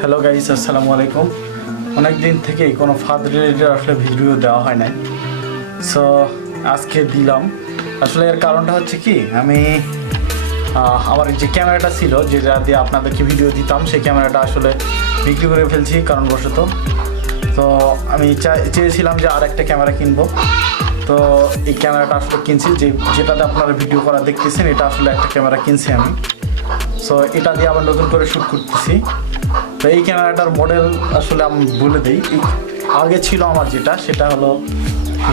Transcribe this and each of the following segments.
Hello guys, আসসালামু আলাইকুম। অনেক দিন থেকেই কোনো ফাদ রিলেটেড আসলে ভিডিও দেওয়া হয় নাই, সো আজকে দিলাম। আসলে এর কারণটা হচ্ছে কি, আমি আমার যে ক্যামেরাটা ছিল যেটা দিয়ে আপনাদেরকে ভিডিও দিতাম, সেই ক্যামেরাটা আসলে বিক্রি করে ফেলছি কারণবশত। তো আমি চেয়েছিলাম যে আর একটা ক্যামেরা কিনবো। তো এই ক্যামেরাটা আসলে কিনছি, যেটাতে আপনারা ভিডিও করা দেখতেছেন, এটা আসলে একটা ক্যামেরা কিনছি আমি। সো এটা দিয়ে আবার নতুন করে শ্যুট করতেছি। তো এই ক্যামেরাটার মডেল আসলে আমি বলে দিই। আগে ছিল আমার সেটা হলো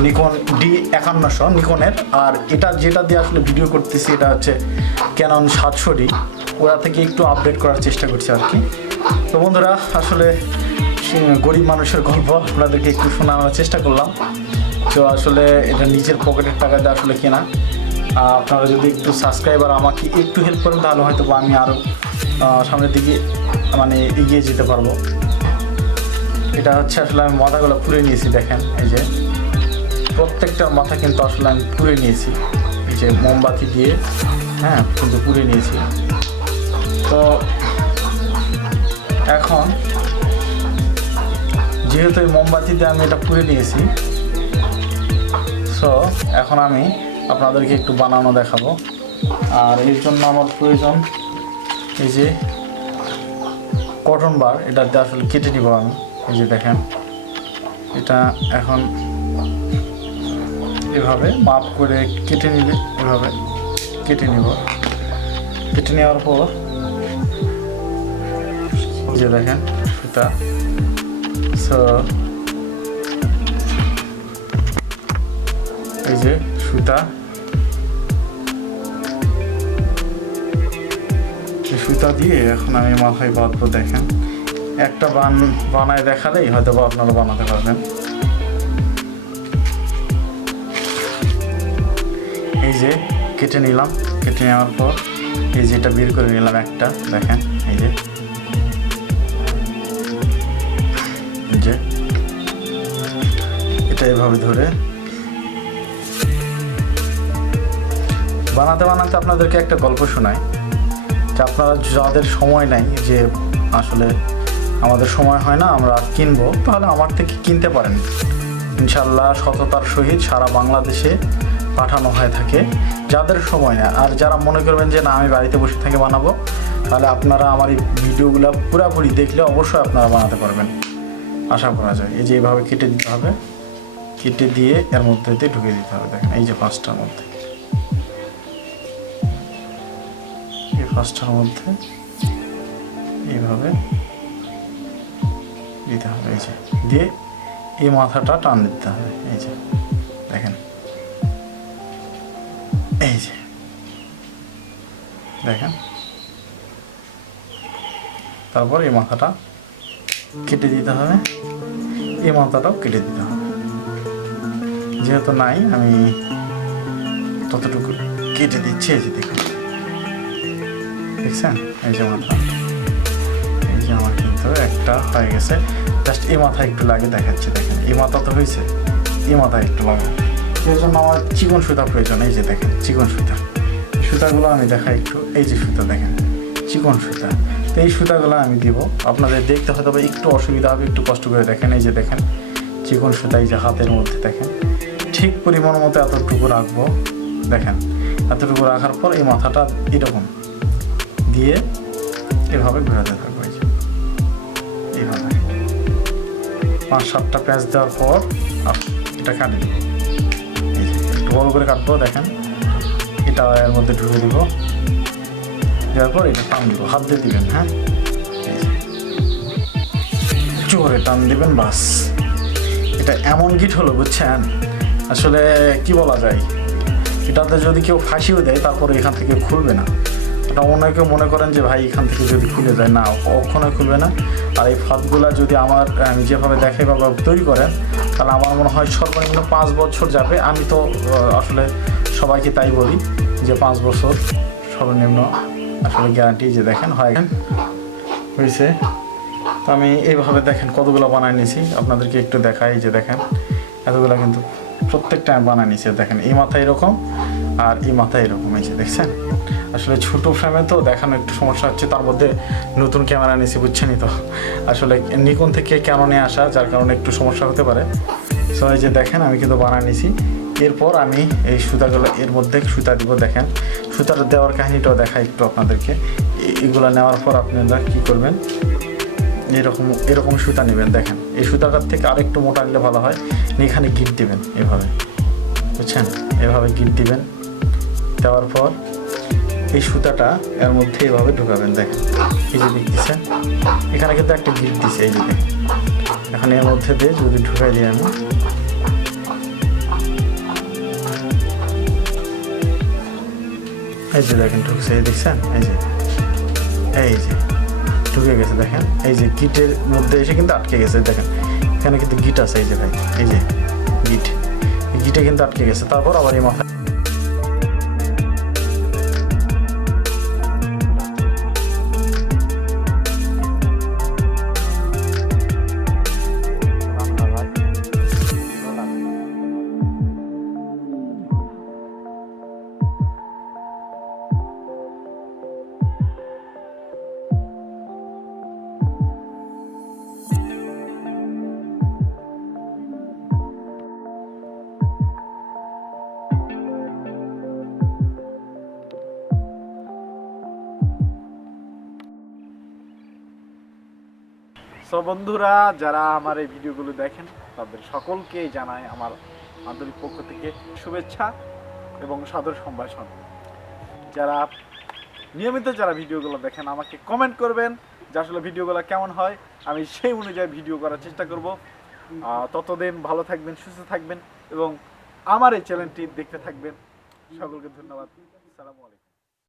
নিকন D5100 নিকনের। আর এটা যেটা দিয়ে আসলে ভিডিও করতেছি এটা হচ্ছে ক্যানন 700D। ওরা থেকে একটু আপডেট করার চেষ্টা করছি আর কি। তো বন্ধুরা, আসলে গরিব মানুষের গল্প আপনাদেরকে একটু শোনানোর চেষ্টা করলাম। তো আসলে এটা নিজের পকেটের টাকা দিয়ে আসলে কেনা। আপনারা যদি একটু সাবস্ক্রাইবার আমাকে একটু হেল্প করেন, তাহলে হয়তো আমি আরও সামনের দিকে এগিয়ে যেতে পারবো। এটা হচ্ছে আসলে আমি মাথাগুলো পুড়ে নিয়েছি, দেখেন এই যে প্রত্যেকটা মাথা কিন্তু আসলে আমি পুড়ে নিয়েছি, এই যে মোমবাতি দিয়ে কিন্তু পুড়ে নিয়েছি। তো এখন যেহেতু এই মোমবাতি দিয়ে আমি এটা পুড়ে নিয়েছি, সো এখন আমি আপনাদেরকে একটু বানানো দেখাবো। আর এর জন্য আমার প্রয়োজন এই যে কটন বার, এটাতে আসলে কেটে নিব আমি। এই যে দেখেন, এটা এখন এভাবে মাপ করে কেটে নিলে, এভাবে কেটে নিব। কেটে নেওয়ার পর যে দেখেন সুতা, সো এই যে সুতা, সুতা দিয়ে এখন আমি মাথায় বাঁধবো। দেখেন, একটা বানায় দেখালেই হয়তো বা আপনারা বানাতে পারবেন। এই যে কেটে নিলাম, কেটে নেওয়ার পর এই যে এটা বের করে নিলাম একটা। দেখেন এই যে এটা এভাবে ধরে বানাতে বানাতে আপনাদেরকে একটা গল্প শোনাই, যে আপনারা যাদের সময় নাই, যে আসলে আমাদের সময় হয় না আমরা কিনবো, তাহলে আমার থেকে কিনতে পারেন। ইনশাল্লাহ সততার সহিত সারা বাংলাদেশে পাঠানো হয়ে থাকে যাদের সময় নেই। আর যারা মনে করবেন যে না আমি বাড়িতে বসে থেকে বানাবো, তাহলে আপনারা আমার এই ভিডিওগুলো পুরোপুরি দেখলে অবশ্যই আপনারা বানাতে পারবেন, আশা করা যায়। এই যে এইভাবে কেটে দিতে হবে, কেটে দিয়ে এর মধ্যে দিয়ে ঢুকে দিতে হবে। দেখেন এই যে পাঁচটার মধ্যে, এই পাঁচটার মধ্যে এইভাবে দিতে হবে। এই যে দিয়ে এই মাথাটা টান দিতে হবে। এই যে দেখেন, এই যে দেখেন, তারপর এই মাথাটা কেটে দিতে হবে, এই মাথাটাও কেটে দিতে হবে। যেহেতু নাই আমি ততটুকু কেটে দিচ্ছি। এই যে দেখুন, দেখছেন এই যে মাথা, এই যে আমার কিন্তু একটা হয়ে গেছে। জাস্ট এই মাথা একটু লাগে দেখাচ্ছি। দেখেন এই মাথা তো হয়েছে, এই মাথা একটু লাগে। সেই জন্য আমার চিকন সুতা প্রয়োজন। এই যে দেখেন চিকন সুতা, সুতাগুলো আমি দেখাই একটু। এই যে সুতা দেখেন, চিকন সুতা। তো এই সুতাগুলো আমি দিব। আপনাদের দেখতে হয়তো একটু অসুবিধা হবে, একটু কষ্ট করে দেখেন। এই যে দেখেন চিকন সুতা, এই যে হাতের মধ্যে দেখেন ঠিক পরিমাণ মতো এতটুকু রাখবো। দেখেন এতটুকু রাখার পর এই মাথাটা এরকম দিয়ে এভাবে ঘোরাতে থাকবো। এই যে এইভাবে 5-7টা প্যাঁচ দেওয়ার পর এটা কাটে দেবো। এই যে একটু বড় করে কাটবো। দেখেন এটা এর মধ্যে ঢুকে দিব, দেওয়ার পর এটা টান দিব, হাত দিয়ে দিবেন। হ্যাঁ, জোরে টান দিবেন, বাস। এটা এমন গিট হলো, বুঝছেন, আসলে কি বলা যায়, এটাতে যদি কেউ ফাঁসিও দেয় তারপরে এখান থেকে খুলবে না। এটা অনেকে মনে করেন যে ভাই এখান থেকে যদি খুলে যায়, না, কখনোই খুলবে না। আর এই ফাঁদগুলা যদি আমি যেভাবে দেখাই বা তৈরি করেন, তাহলে আমার মনে হয় সর্বনিম্ন 5 বছর যাবে। আমি তো আসলে সবাইকে তাই বলি যে 5 বছর সর্বনিম্ন আসলে গ্যারান্টি। যে দেখেন হয়েছে। তো আমি এইভাবে দেখেন কতগুলো বানায় নিয়েছি, আপনাদেরকে একটু দেখাই। যে দেখেন এতগুলো কিন্তু প্রত্যেকটা আমি বানায় নিয়েছি। দেখেন এই মাথা এরকম আর এই মাথা এরকম, এই যে দেখছেন। আসলে ছোটো ফ্রেমে তো দেখানো একটু সমস্যা হচ্ছে, তার মধ্যে নতুন ক্যামেরা নিয়েছি বুঝছেনই তো, আসলে নিকন থেকে ক্যাননে আসা, যার কারণে একটু সমস্যা হতে পারে। সো এই যে দেখেন আমি কিন্তু বানিয়ে নিছি। এরপর আমি এই সুতাগুলো এর মধ্যে সুতা দিব। দেখেন সুতাটা দেওয়ার কাহিনিটাও দেখাই একটু আপনাদেরকে। এগুলো নেওয়ার পর আপনারা কী করবেন, এরকম এরকম সুতা নেবেন। দেখেন এই সুতাটার থেকে আরেকটু মোটা নিলে ভালো হয়। এখানে গিট দিবেন এভাবে, বুঝছেন, এভাবে গিট দিবেন। দেওয়ার পর এই সুতাটা এর মধ্যে এভাবে ঢুকাবেন। দেখেন এই যে দেখতেছেন এখানে কিন্তু একটা গিট দিছে, এই যে দেখেন। এখন এর মধ্যে দিয়ে যদি ঢুকাই দিই আমি, এই যে দেখেন ঢুকছে, এই দেখছেন, এই যে ঢুকে গেছে। দেখেন এই যে গিটের মধ্যে এসে কিন্তু আটকে গেছে। দেখেন এখানে কিন্তু গিট আছে, এই যে ভাই, এই যে গিটে কিন্তু আটকে গেছে। তারপর আবার এই মাথায় সো বন্ধুরা, যারা আমার এই ভিডিওগুলো দেখেন তাদের সকলকেই জানাই আমার আন্তরিক পক্ষ থেকে শুভেচ্ছা এবং সাদর সম্ভাষণ। যারা নিয়মিত যারা ভিডিওগুলো দেখেন আমাকে কমেন্ট করবেন যে আসলে ভিডিওগুলো কেমন হয়, আমি সেই অনুযায়ী ভিডিও করার চেষ্টা করব। ততদিন ভালো থাকবেন, সুস্থ থাকবেন এবং আমার এই চ্যানেলটি দেখতে থাকবেন। সকলকে ধন্যবাদ। আসসালামু আলাইকুম।